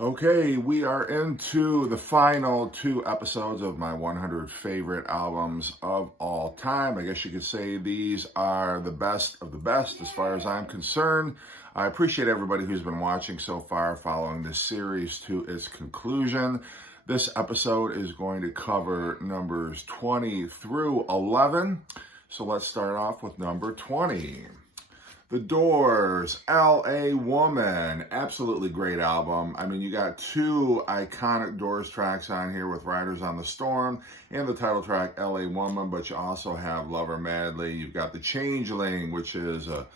Okay, we are into the final two episodes of my 100 favorite albums of all time. I guess you could say these are the best of the best as far as I'm concerned. I appreciate everybody who's been watching so far, following this series to its conclusion. This episode is going to cover numbers 20 through 11. So let's start off with number 20. The Doors, L.A. Woman, absolutely great album. I mean, you got two iconic Doors tracks on here with Riders on the Storm and the title track, L.A. Woman, but you also have Lover Madly. You've got The Changeling, which is a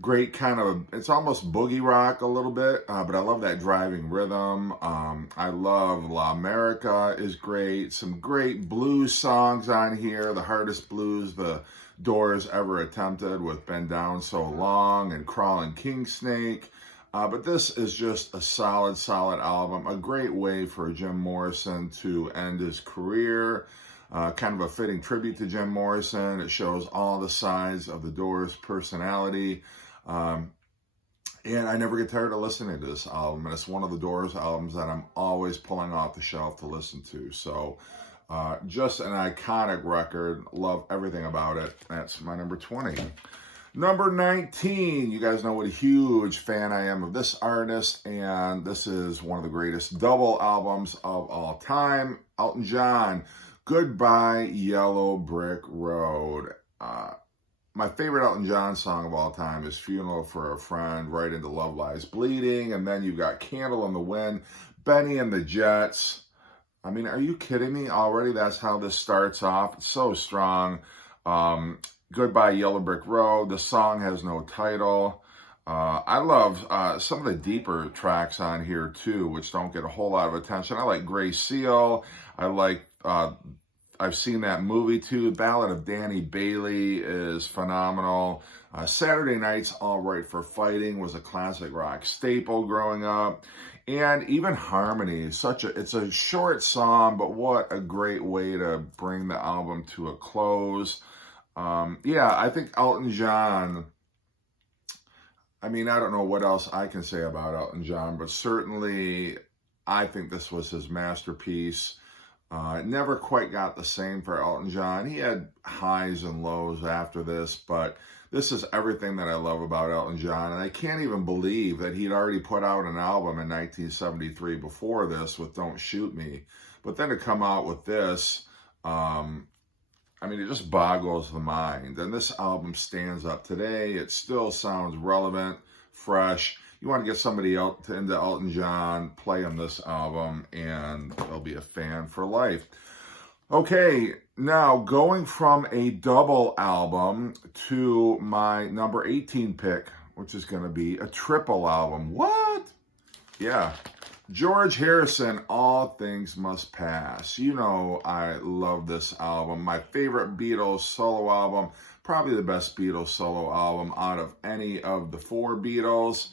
great kind of, it's almost boogie rock a little bit, but I love that driving rhythm. I love La America is great. Some great blues songs on here. The hardest blues the Doors ever attempted with Been Down So Long and Crawling King Snake. But this is just a solid album. A great way for Jim Morrison to end his career. Kind of a fitting tribute to Jim Morrison. It shows all the sides of the Doors' personality. And I never get tired of listening to this album. And it's one of the Doors albums that I'm always pulling off the shelf to listen to. So just an iconic record. Love everything about it. That's my number 20. Number 19. You guys know what a huge fan I am of this artist. And this is one of the greatest double albums of all time. Elton John, Goodbye Yellow Brick Road. My favorite Elton John song of all time is Funeral for a Friend, right into Love Lies Bleeding. And then you've got Candle in the Wind, Benny and the Jets. I mean, are you kidding me? Already that's how this starts off. It's so strong. Goodbye Yellow Brick Road. The song has no title. I love some of the deeper tracks on here too, which don't get a whole lot of attention. I like Gray Seal. I like I've seen that movie too. Ballad of Danny Bailey is phenomenal. Saturday Night's All Right for Fighting was a classic rock staple growing up. And even Harmony, it's a short song, but what a great way to bring the album to a close. Yeah, I think Elton John, I mean, I don't know what else I can say about Elton John, but certainly I think this was his masterpiece. It never quite got the same for Elton John. He had highs and lows after this, but this is everything that I love about Elton John. And I can't even believe that he'd already put out an album in 1973 before this with Don't Shoot Me. But then to come out with this, I mean, it just boggles the mind. And this album stands up today. It still sounds relevant, fresh. You want to get somebody else into Elton John, play him this album, and they'll be a fan for life. Okay, now going from a double album to my number 18 pick, which is going to be a triple album. What? Yeah. George Harrison, All Things Must Pass. You know I love this album. My favorite Beatles solo album. Probably the best Beatles solo album out of any of the four Beatles.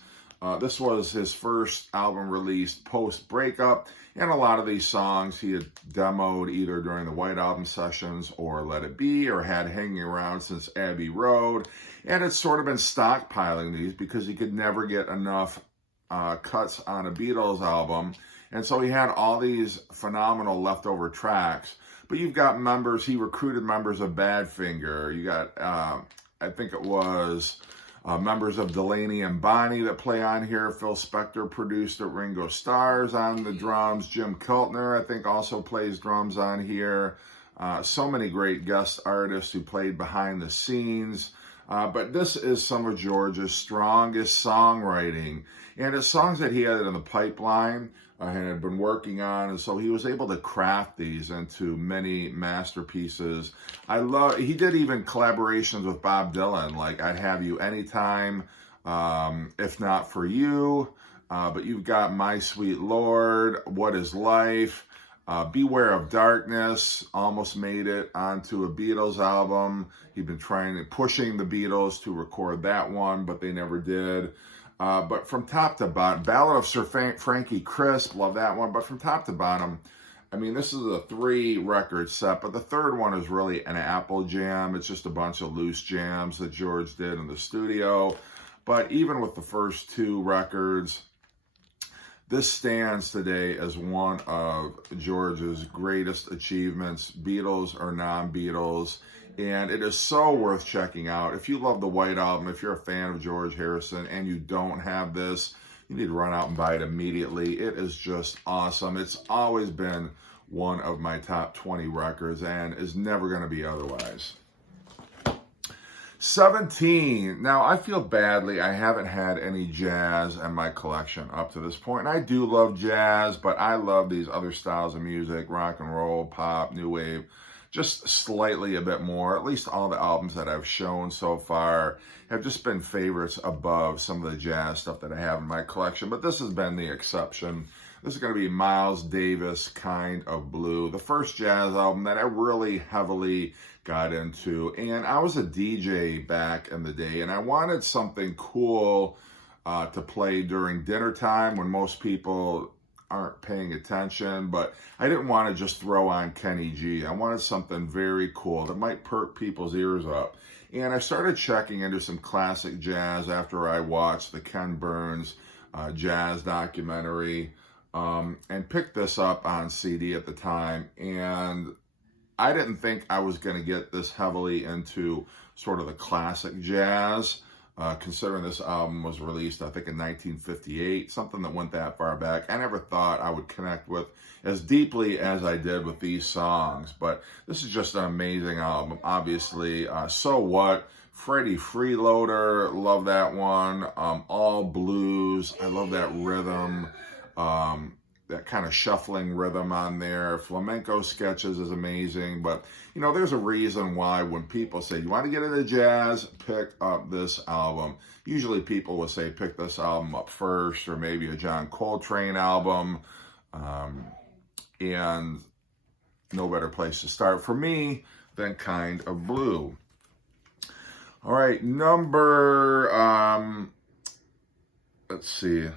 This was his first album released post-breakup, and a lot of these songs he had demoed either during the White Album sessions or Let It Be, or had hanging around since Abbey Road, and it's sort of been stockpiling these because he could never get enough cuts on a Beatles album, and so he had all these phenomenal leftover tracks. But you've got members, he recruited members of Badfinger, you got, I think it was members of Delaney and Bonnie that play on here. Phil Spector produced it. Ringo Starr's on the drums. Jim Keltner, I think, also plays drums on here. So many great guest artists who played behind the scenes. But this is some of George's strongest songwriting. And it's songs that he had in the pipeline and had been working on. And so he was able to craft these into many masterpieces. He did even collaborations with Bob Dylan, like I'd Have You Anytime, If Not For You. But you've got My Sweet Lord, What Is Life, Beware of Darkness, almost made it onto a Beatles album. He'd been pushing the Beatles to record that one, but they never did. But from top to bottom, Ballad of Sir Frankie Crisp, love that one. But from top to bottom, I mean, this is a 3-record set, but the third one is really an Apple jam. It's just a bunch of loose jams that George did in the studio. But even with the first 2 records, This stands today as one of George's greatest achievements, Beatles or non-Beatles, and it is so worth checking out. If you love the White Album, if you're a fan of George Harrison and you don't have this, you need to run out and buy it immediately. It is just awesome. It's always been one of my top 20 records and is never going to be otherwise. 17. Now, I feel badly. I haven't had any jazz in my collection up to this point. And I do love jazz, but I love these other styles of music, rock and roll, pop, new wave, just slightly a bit more. At least all the albums that I've shown so far have just been favorites above some of the jazz stuff that I have in my collection. But this has been the exception. This is going to be Miles Davis, Kind of Blue, the first jazz album that I really heavily got into. And I was a DJ back in the day, and I wanted something cool to play during dinner time when most people aren't paying attention, but I didn't want to just throw on Kenny G. I wanted something very cool that might perk people's ears up. And I started checking into some classic jazz after I watched the Ken Burns jazz documentary, and picked this up on CD at the time. And I didn't think I was going to get this heavily into sort of the classic jazz, considering this album was released, I think, in 1958, something that went that far back. I never thought I would connect with as deeply as I did with these songs, but this is just an amazing album. Obviously, So What, Freddie Freeloader, love that one. All blues, I love that rhythm. That kind of shuffling rhythm on there. Flamenco Sketches is amazing, but you know, there's a reason why when people say, you want to get into jazz, pick up this album. Usually people will say, pick this album up first, or maybe a John Coltrane album, and no better place to start for me than Kind of Blue. All right, let's see,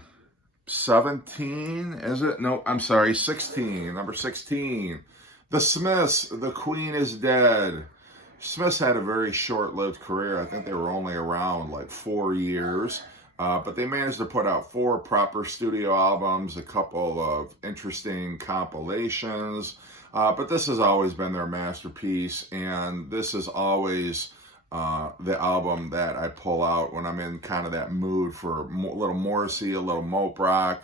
17, is it? No, I'm sorry, 16, number 16. The Smiths, The Queen is Dead. Smiths had a very short-lived career. I think they were only around like 4 years, but they managed to put out 4 proper studio albums, a couple of interesting compilations, but this has always been their masterpiece, and this is always the album that I pull out when I'm in kind of that mood for a little Morrissey, a little mope rock.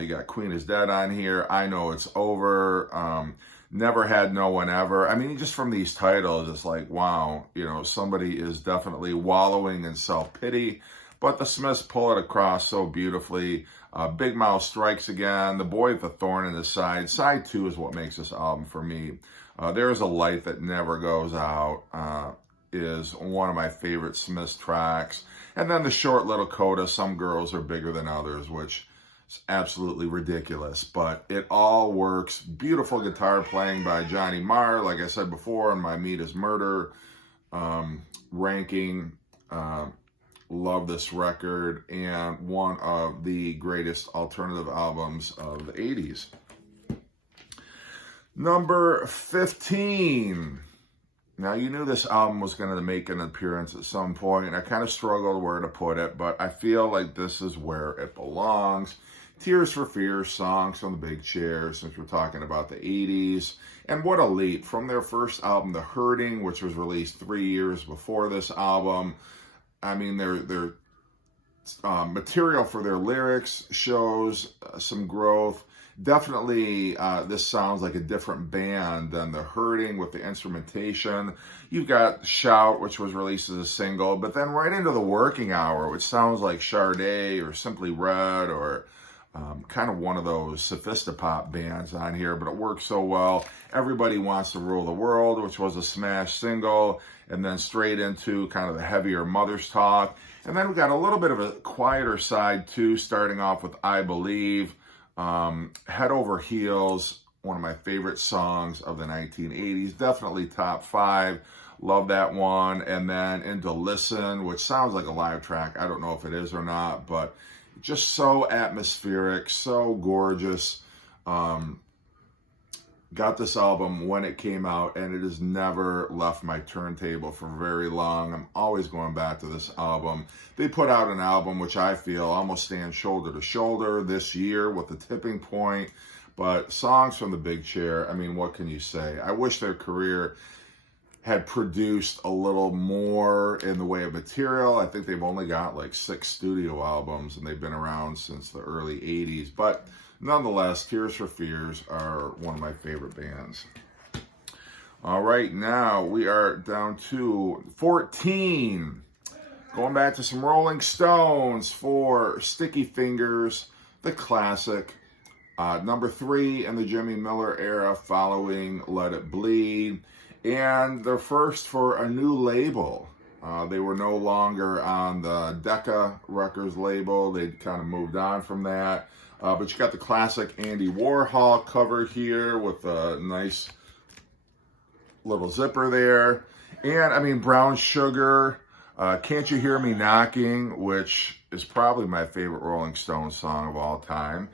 You got Queen is Dead on here. I Know It's Over. Never Had No One Ever. I mean, just from these titles, it's like, wow, you know, somebody is definitely wallowing in self-pity. But the Smiths pull it across so beautifully. Big Mouth Strikes Again. The Boy with the Thorn in His Side. Side 2 is what makes this album for me. There's a Light That Never Goes Out. Is one of my favorite Smiths tracks. And then the short little coda, Some Girls Are Bigger Than Others, which is absolutely ridiculous, but it all works. Beautiful guitar playing by Johnny Marr, like I said before, in my Meat is Murder ranking. Love this record, and one of the greatest alternative albums of the 80s. Number 15. Now, you knew this album was going to make an appearance at some point. I kind of struggled where to put it, but I feel like this is where it belongs. Tears for Fears, Songs from the Big Chair, since we're talking about the 80s. And what a leap from their first album, The Hurting, which was released 3 years before this album. I mean, their material for their lyrics shows some growth. Definitely, this sounds like a different band than The Hurting with the instrumentation. You've got Shout, which was released as a single, but then right into The Working Hour, which sounds like Sade or Simply Red or kind of one of those sophistopop bands on here, but it works so well. Everybody Wants to Rule the World, which was a smash single, and then straight into kind of the heavier Mother's Talk. And then we got a little bit of a quieter side too, starting off with I Believe. Head Over Heels, one of my favorite songs of the 1980s, definitely top 5. Love that one. And then into Listen, which sounds like a live track. I don't know if it is or not, but just so atmospheric, so gorgeous. got this album when it came out, and it has never left my turntable for very long. I'm always going back to this album. They put out an album which I feel almost stands shoulder to shoulder this year with The Tipping Point, but songs from the Big Chair, I mean, what can you say? I wish their career had produced a little more in the way of material. I think they've only got like 6 studio albums, and they've been around since the early 80s. But nonetheless, Tears for Fears are one of my favorite bands. All right, now we are down to 14. Going back to some Rolling Stones for Sticky Fingers, the classic. Number 3 in the Jimmy Miller era following Let It Bleed. And they're first for a new label. They were no longer on the Decca Records label. They'd kind of moved on from that. But you got the classic Andy Warhol cover here with a nice little zipper there. And, I mean, Brown Sugar, Can't You Hear Me Knocking, which is probably my favorite Rolling Stones song of all time.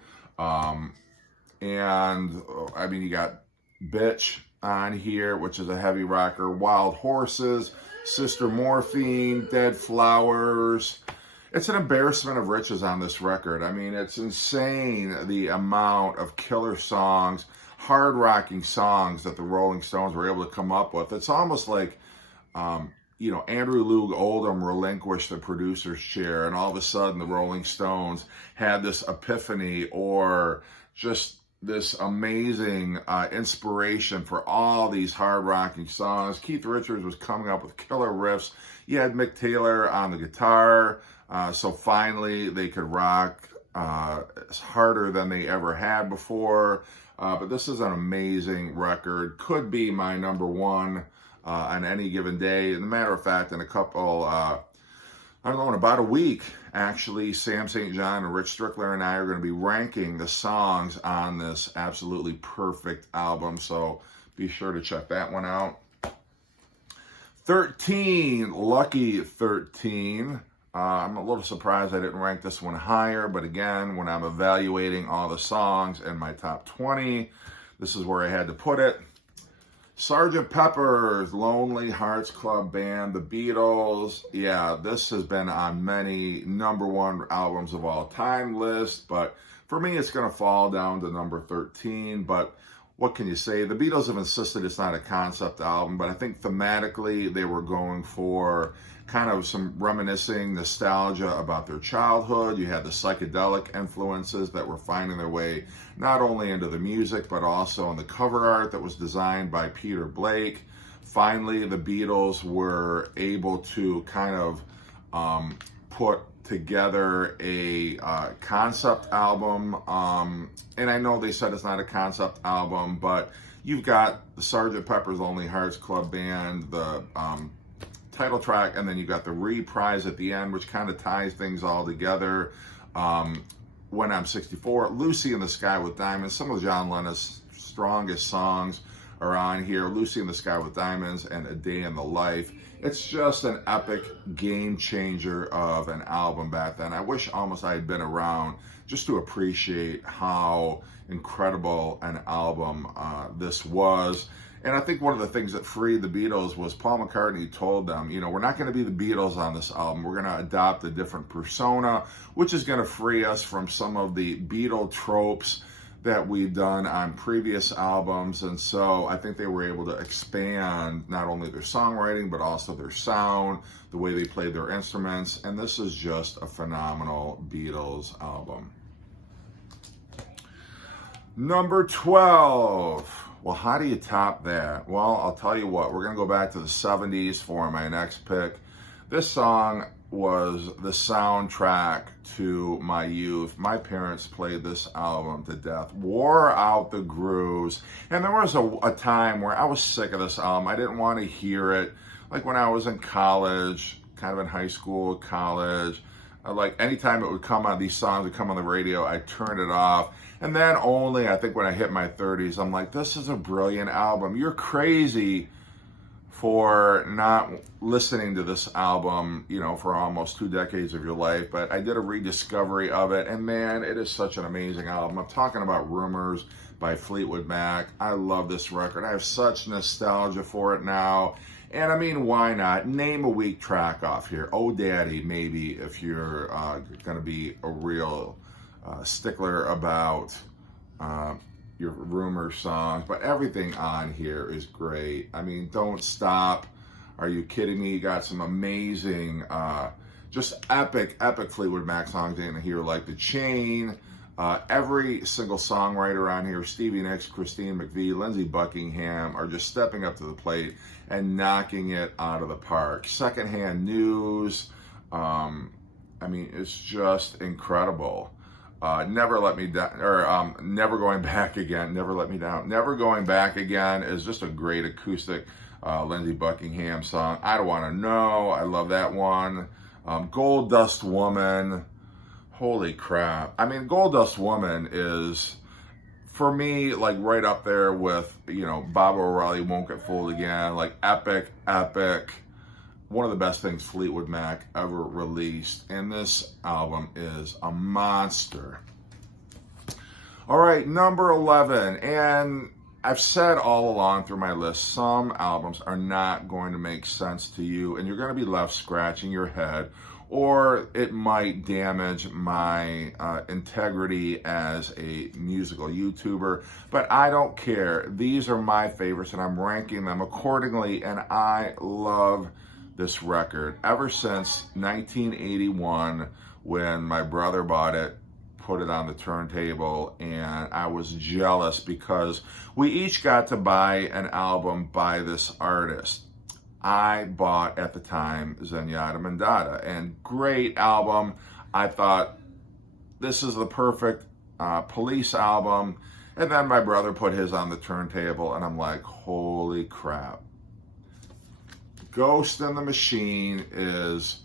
And, I mean, you got Bitch on here, which is a heavy rocker, Wild Horses, Sister Morphine, Dead Flowers. It's an embarrassment of riches on this record. I mean, it's insane the amount of killer songs, hard rocking songs that the Rolling Stones were able to come up with. It's almost like, Andrew Loog Oldham relinquished the producer's chair, and all of a sudden the Rolling Stones had this epiphany or just this amazing inspiration for all these hard-rocking songs. Keith Richards was coming up with killer riffs. You had Mick Taylor on the guitar, so finally they could rock harder than they ever had before. But this is an amazing record. Could be my number 1 on any given day. As a matter of fact, in a couple... I don't know, in about a week, actually, Sam St. John and Rich Strickler and I are going to be ranking the songs on this absolutely perfect album, so be sure to check that one out. 13, Lucky 13. I'm a little surprised I didn't rank this one higher, but again, when I'm evaluating all the songs in my top 20, this is where I had to put it. Sgt. Pepper's Lonely Hearts Club Band, the Beatles. Yeah, this has been on many number 1 albums of all time lists, but for me, it's going to fall down to number 13. But what can you say? The Beatles have insisted it's not a concept album, but I think thematically they were going for kind of some reminiscing nostalgia about their childhood. You had the psychedelic influences that were finding their way not only into the music, but also in the cover art that was designed by Peter Blake. Finally, the Beatles were able to kind of put together a concept album. And I know they said it's not a concept album, but you've got the Sgt. Pepper's Lonely Hearts Club Band, the title track, and then you got the reprise at the end, which kind of ties things all together. When I'm 64, Lucy in the Sky with Diamonds, some of John Lennon's strongest songs are on here. Lucy in the Sky with Diamonds and A Day in the Life. It's just an epic game changer of an album back then. I wish almost I had been around just to appreciate how incredible an album this was. And I think one of the things that freed the Beatles was Paul McCartney told them, we're not going to be the Beatles on this album. We're going to adopt a different persona, which is going to free us from some of the Beatle tropes that we've done on previous albums. And so I think they were able to expand not only their songwriting, but also their sound, the way they played their instruments. And this is just a phenomenal Beatles album. Number 12. Well, how do you top that? Well, I'll tell you what, we're going to go back to the 70s for my next pick. This song was the soundtrack to my youth. My parents played this album to death, wore out the grooves. And there was a time where I was sick of this album. I didn't want to hear it. Like when I was in college, kind of in high school, college, like anytime it would come on, these songs would come on the radio, I turned it off. And then only, I think when I hit my 30s, I'm like, this is a brilliant album. You're crazy for not listening to this album, you know, for almost 2 decades of your life, but I did a rediscovery of it, and man, it is such an amazing album. I'm talking about Rumors by Fleetwood Mac. I love this record. I have such nostalgia for it now. And I mean, why not? Name a weak track off here. Oh Daddy, maybe, if you're going to be a real stickler about your Rumor songs, but everything on here is great. I mean, Don't Stop. Are you kidding me? You got some amazing, just epic Fleetwood Mac songs in here, like The Chain. Every single songwriter on here, Stevie Nicks, Christine McVie, Lindsey Buckingham, are just stepping up to the plate and knocking it out of the park. Secondhand News. I mean, it's just incredible. Never Let Me Down, or Never Going Back Again, Never Let Me Down. Never Going Back Again is just a great acoustic Lindsey Buckingham song. I Don't Want to Know, I love that one. Gold Dust Woman, holy crap. I mean, Gold Dust Woman is, for me, like right up there with, you know, Bob O'Reilly, Won't Get Fooled Again, like epic. One of the best things Fleetwood Mac ever released, and this album is a monster. All right, number 11, and I've said all along through my list, some albums are not going to make sense to you, and you're going to be left scratching your head, or it might damage my integrity as a musical YouTuber, but I don't care. These are my favorites, and I'm ranking them accordingly, and I love this record ever since 1981, when my brother bought it, put it on the turntable, and I was jealous because we each got to buy an album by this artist. I bought, at the time, Zenyatta Mondatta, and great album. I thought, this is the perfect Police album, and then my brother put his on the turntable, and I'm like, holy crap. Ghost in the Machine is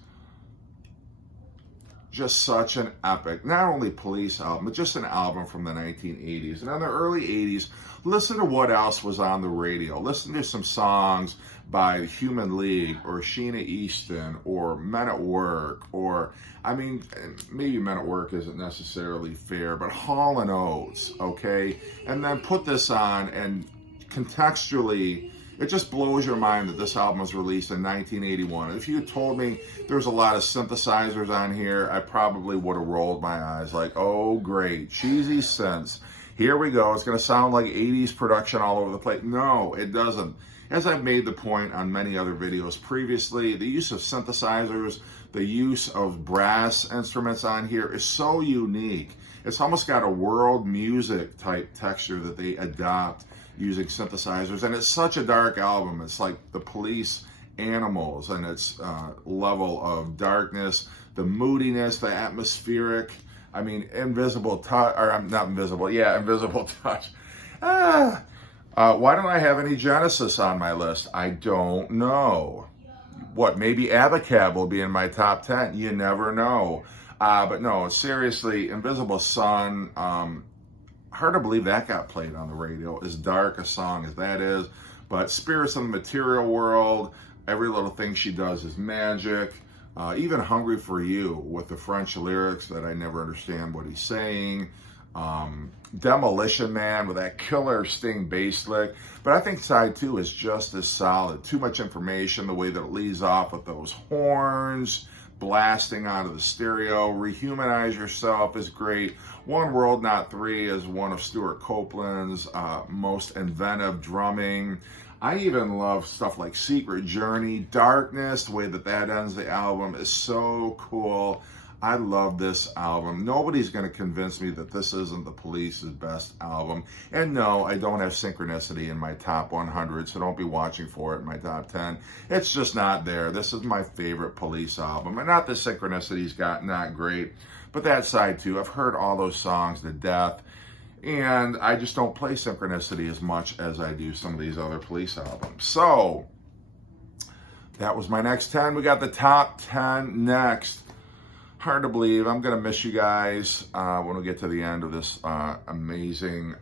just such an epic, not only Police album, but just an album from the 1980s. And in the early 80s, listen to what else was on the radio. Listen to some songs by Human League, or Sheena Easton, or Men at Work, or, I mean, maybe Men at Work isn't necessarily fair, but Hall & Oates, okay? And then put this on, and contextually, it just blows your mind that this album was released in 1981. If you had told me there's a lot of synthesizers on here, I probably would have rolled my eyes like, oh, great, cheesy synths. Here we go. It's going to sound like 80s production all over the place. No, it doesn't. As I've made the point on many other videos previously, the use of synthesizers, the use of brass instruments on here is so unique. It's almost got a world music type texture that they adopt using synthesizers, and it's such a dark album. It's like the Police Animals, and its level of darkness, the moodiness, the atmospheric, I mean, Invisible Touch, or not Invisible, yeah, Invisible Touch. Why don't I have any Genesis on my list? I don't know. What, maybe Abacab will be in my top 10. You never know. But no, seriously, Invisible Sun, hard to believe that got played on the radio, as dark a song as that is. But Spirits of the Material World, every little thing she does is magic. Even Hungry for You, with the French lyrics that I never understand what he's saying. Demolition Man with that killer Sting bass lick. But I think side 2 is just as solid. Too much information, the way that it leads off with those horns blasting out of the stereo. Rehumanize Yourself is great. One World Not Three is one of Stuart Copeland's most inventive drumming. I even love stuff like Secret Journey. Darkness, the way that that ends the album is so cool. I love this album. Nobody's going to convince me that this isn't the Police's best album. And no, I don't have Synchronicity in my top 100, so don't be watching for it in my top 10. It's just not there. This is my favorite Police album. And not that Synchronicity's not great, but that side too. I've heard all those songs to death, and I just don't play Synchronicity as much as I do some of these other Police albums. So, that was my next 10. We got the top 10 next. Hard to believe. I'm going to miss you guys when we get to the end of this amazing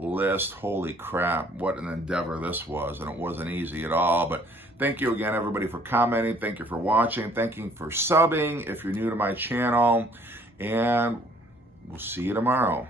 list. Holy crap, what an endeavor this was, and it wasn't easy at all. But thank you again, everybody, for commenting. Thank you for watching. Thank you for subbing if you're new to my channel. And we'll see you tomorrow.